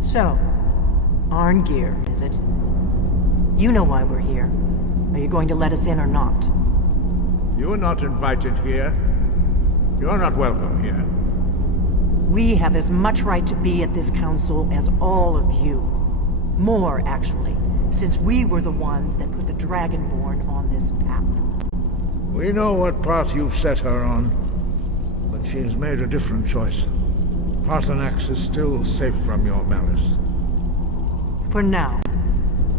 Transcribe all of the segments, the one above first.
So, Arngeir, is it? You know why we're here. Are you going to let us in or not? You are not invited here. You're not welcome here. We have as much right to be at this council as all of you. More, actually, since we were the ones that put the Dragonborn on this path. We know what path you've set her on, but she has made a different choice. Paarthurnax is still safe from your malice. For now.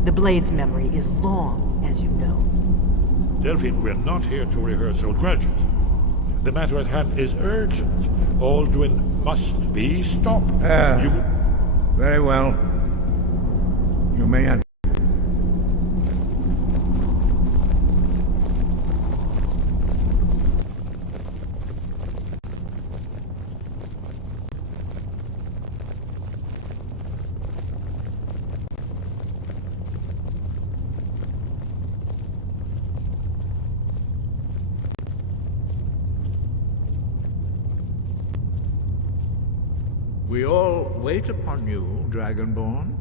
The Blade's memory is long, as you know. Delphine, we're not here to rehearse old grudges. The matter at hand is urgent. Aldrin must be stopped. Very well. You may enter. We all wait upon you, Dragonborn.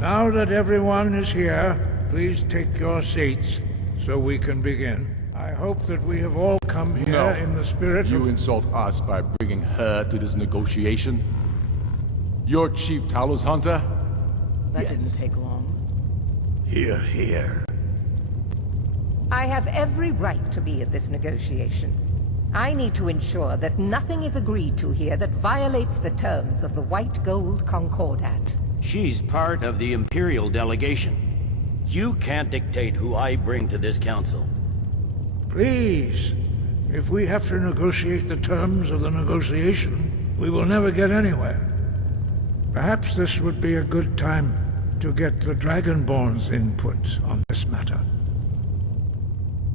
Now that everyone is here, please take your seats so we can begin. I hope that we have all come here in the spirit You of... insult us by bringing her to this negotiation? You're Chief Talos Hunter? That didn't take long. Hear, hear. I have every right to be at this negotiation. I need to ensure that nothing is agreed to here that violates the terms of the White Gold Concordat. She's part of the Imperial delegation. You can't dictate who I bring to this council. Please, if we have to negotiate the terms of the negotiation, we will never get anywhere. Perhaps this would be a good time to get the Dragonborn's input on this matter.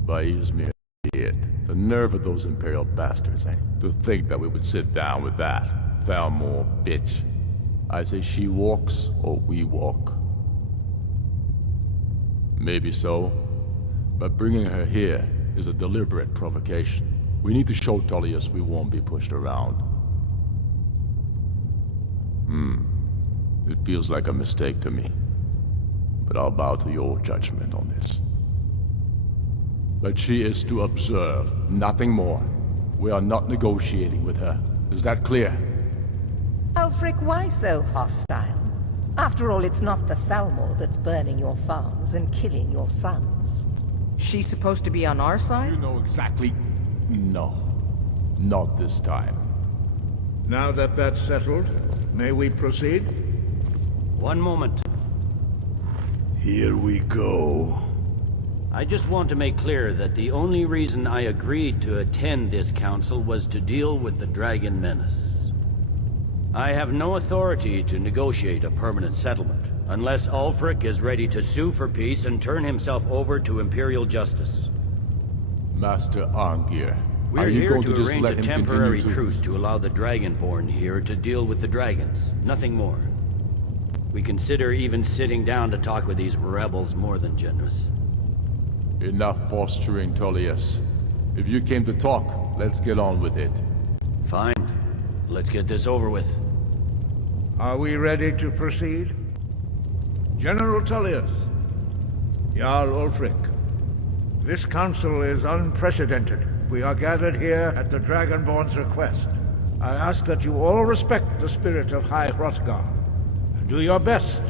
By Izmir, it. The nerve of those Imperial bastards, eh? To think that we would sit down with that. Thalmor, bitch. I say she walks, or we walk. Maybe so, but bringing her here is a deliberate provocation. We need to show Tullius we won't be pushed around. It feels like a mistake to me, but I'll bow to your judgment on this. But she is to observe, nothing more. We are not negotiating with her. Is that clear? Ulfric, why so hostile? After all, it's not the Thalmor that's burning your farms and killing your sons. She's supposed to be on our side? You know exactly... No. Not this time. Now that that's settled, may we proceed? One moment. Here we go. I just want to make clear that the only reason I agreed to attend this council was to deal with the Dragon Menace. I have no authority to negotiate a permanent settlement, unless Ulfric is ready to sue for peace and turn himself over to Imperial justice. Master Arngeir, We're are you here going to to just arrange let a him temporary continue to... truce to allow the Dragonborn here to deal with the dragons, nothing more. We consider even sitting down to talk with these rebels more than generous. Enough posturing, Tullius. If you came to talk, let's get on with it. Fine. Let's get this over with. Are we ready to proceed? General Tullius, Jarl Ulfric, this council is unprecedented. We are gathered here at the Dragonborn's request. I ask that you all respect the spirit of High Hrothgar, and do your best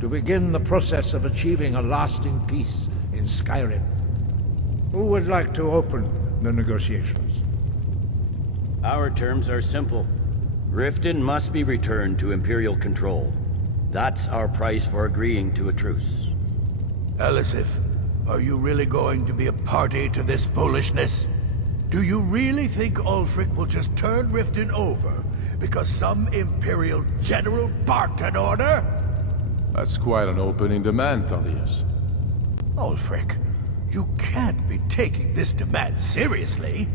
to begin the process of achieving a lasting peace in SKYRIM. Who would like to open the negotiations? Our terms are simple. Riften must be returned to Imperial control. That's our price for agreeing to a truce. Elisif, are you really going to be a party to this foolishness? Do you really think Ulfric will just turn Riften over because some Imperial general barked an order? That's quite an opening demand, Tullius. Ulfric, you can't be taking this demand seriously.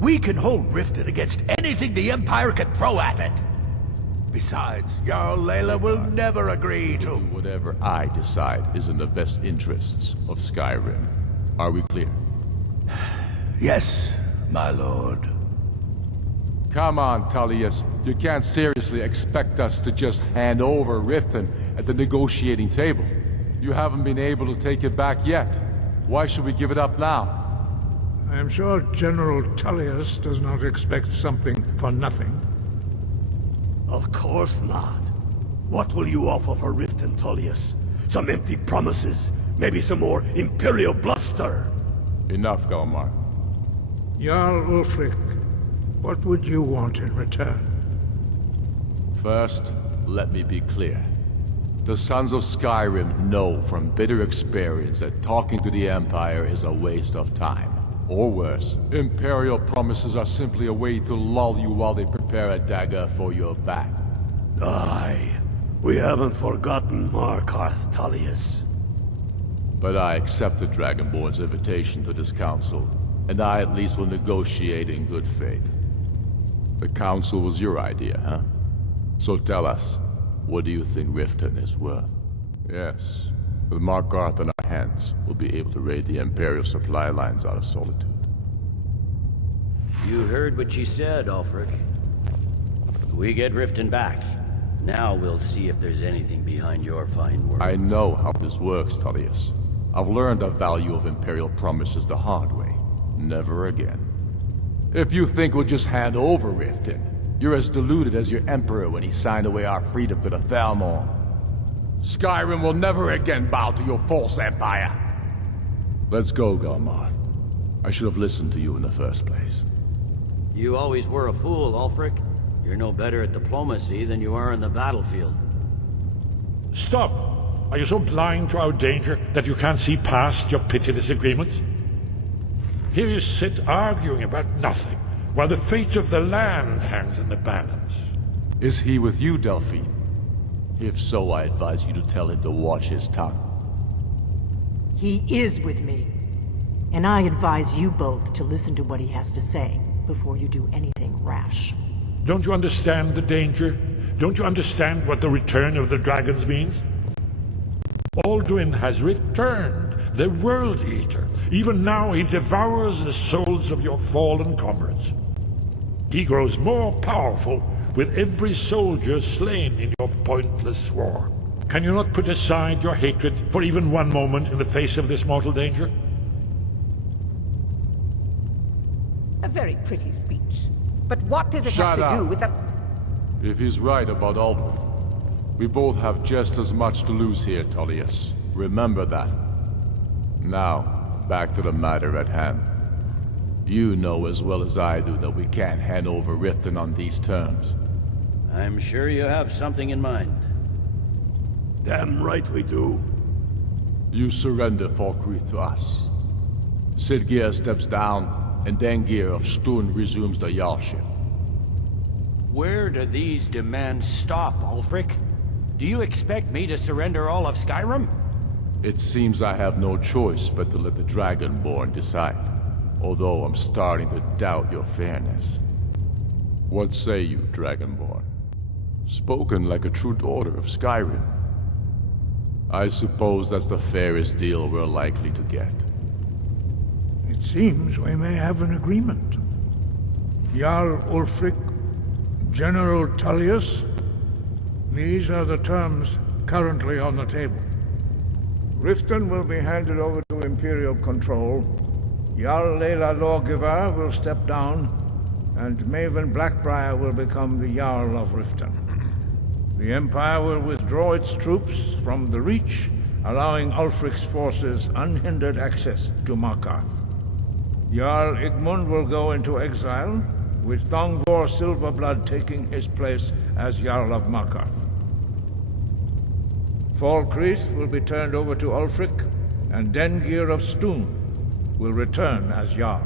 We can hold Riften against anything the Empire can throw at it. Besides, Jarl Layla will never agree to... Do whatever I decide is in the best interests of SKYRIM. Are we clear? Yes, my lord. Come on, Tullius. You can't seriously expect us to just hand over Riften at the negotiating table. You haven't been able to take it back yet. Why should we give it up now? I am sure General Tullius does not expect something for nothing. Of course not. What will you offer for Riften, Tullius? Some empty promises? Maybe some more Imperial bluster? Enough, Galmar. Jarl Ulfric, what would you want in return? First, let me be clear. The Sons of Skyrim know from bitter experience that talking to the Empire is a waste of time. Or worse, Imperial promises are simply a way to lull you while they prepare a dagger for your back. Aye. We haven't forgotten Markarth, Tullius. But I accepted Dragonborn's invitation to this council, and I at least will negotiate in good faith. The council was your idea, huh? So tell us, what do you think Riften is worth? Yes, with Markarth in our hands, we'll be able to raid the Imperial supply lines out of Solitude. You heard what she said, Ulfric. We get Riften back. Now we'll see if there's anything behind your fine words. I know how this works, Tullius. I've learned the value of Imperial promises the hard way. Never again. If you think we'll just hand over Riften, you're as deluded as your Emperor when he signed away our freedom to the Thalmor. Skyrim will never again bow to your false empire. Let's go, Galmar. I should have listened to you in the first place. You always were a fool, Ulfric. You're no better at diplomacy than you are in the battlefield. Stop! Are you so blind to our danger that you can't see past your pitiless agreements? Here you sit arguing about nothing, while the fate of the land hangs in the balance. Is he with you, Delphine? If so, I advise you to tell him to watch his tongue. He is with me. And I advise you both to listen to what he has to say before you do anything rash. Don't you understand the danger? Don't you understand what the return of the dragons means? Alduin has returned, the World Eater. Even now he devours the souls of your fallen comrades. He grows more powerful with every soldier slain in your pointless war. Can you not put aside your hatred for even one moment in the face of this mortal danger? A very pretty speech. But what does it Shut have to do up. with the... If he's right about Alduin, we both have just as much to lose here, Tullius. Remember that. Now, back to the matter at hand. You know as well as I do that we can't hand over Riften on these terms. I'm sure you have something in mind. Damn right we do. You surrender Falkreath to us. Sidgeir steps down, and Dengir of Stun resumes the Jarlship. Where do these demands stop, Ulfric? Do you expect me to surrender all of Skyrim? It seems I have no choice but to let the Dragonborn decide. Although I'm starting to doubt your fairness. What say you, Dragonborn? Spoken like a true daughter of Skyrim. I suppose that's the fairest deal we're likely to get. It seems we may have an agreement. Jarl Ulfric, General Tullius, these are the terms currently on the table. Riften will be handed over to Imperial control. Jarl Layla Lawgiver will step down, and Maven Blackbriar will become the Jarl of Riften. The Empire will withdraw its troops from the Reach, allowing Ulfric's forces unhindered access to Markarth. Jarl Igmund will go into exile, with Thongvor Silverblood taking his place as Jarl of Markarth. Falkreath will be turned over to Ulfric, and Dengir of Stun will return as Jarl.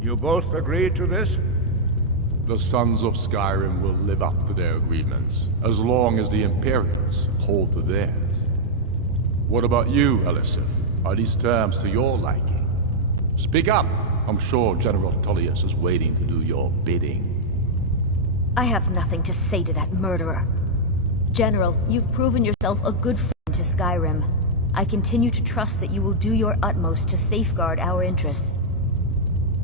You both agree to this? The Sons of Skyrim will live up to their agreements, as long as the Imperials hold to theirs. What about you, Elisif? Are these terms to your liking? Speak up! I'm sure General Tullius is waiting to do your bidding. I have nothing to say to that murderer. General, you've proven yourself a good friend to Skyrim. I continue to trust that you will do your utmost to safeguard our interests.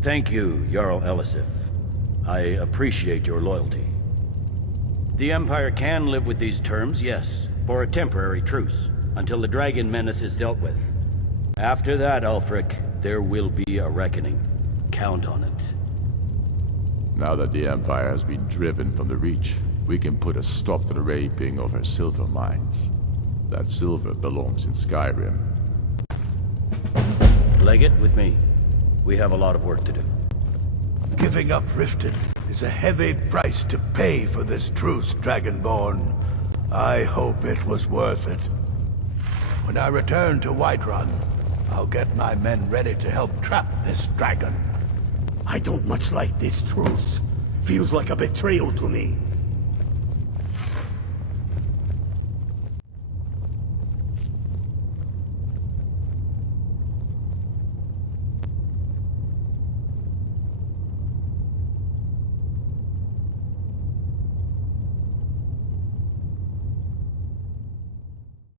Thank you, Jarl Elisif. I appreciate your loyalty. The Empire can live with these terms, yes, for a temporary truce, until the Dragon Menace is dealt with. After that, Ulfric, there will be a reckoning. Count on it. Now that the Empire has been driven from the Reach, we can put a stop to the raping of her silver mines. That silver belongs in Skyrim. Legate, with me. We have a lot of work to do. Giving up Riften is a heavy price to pay for this truce, Dragonborn. I hope it was worth it. When I return to Whiterun, I'll get my men ready to help trap this dragon. I don't much like this truce. Feels like a betrayal to me.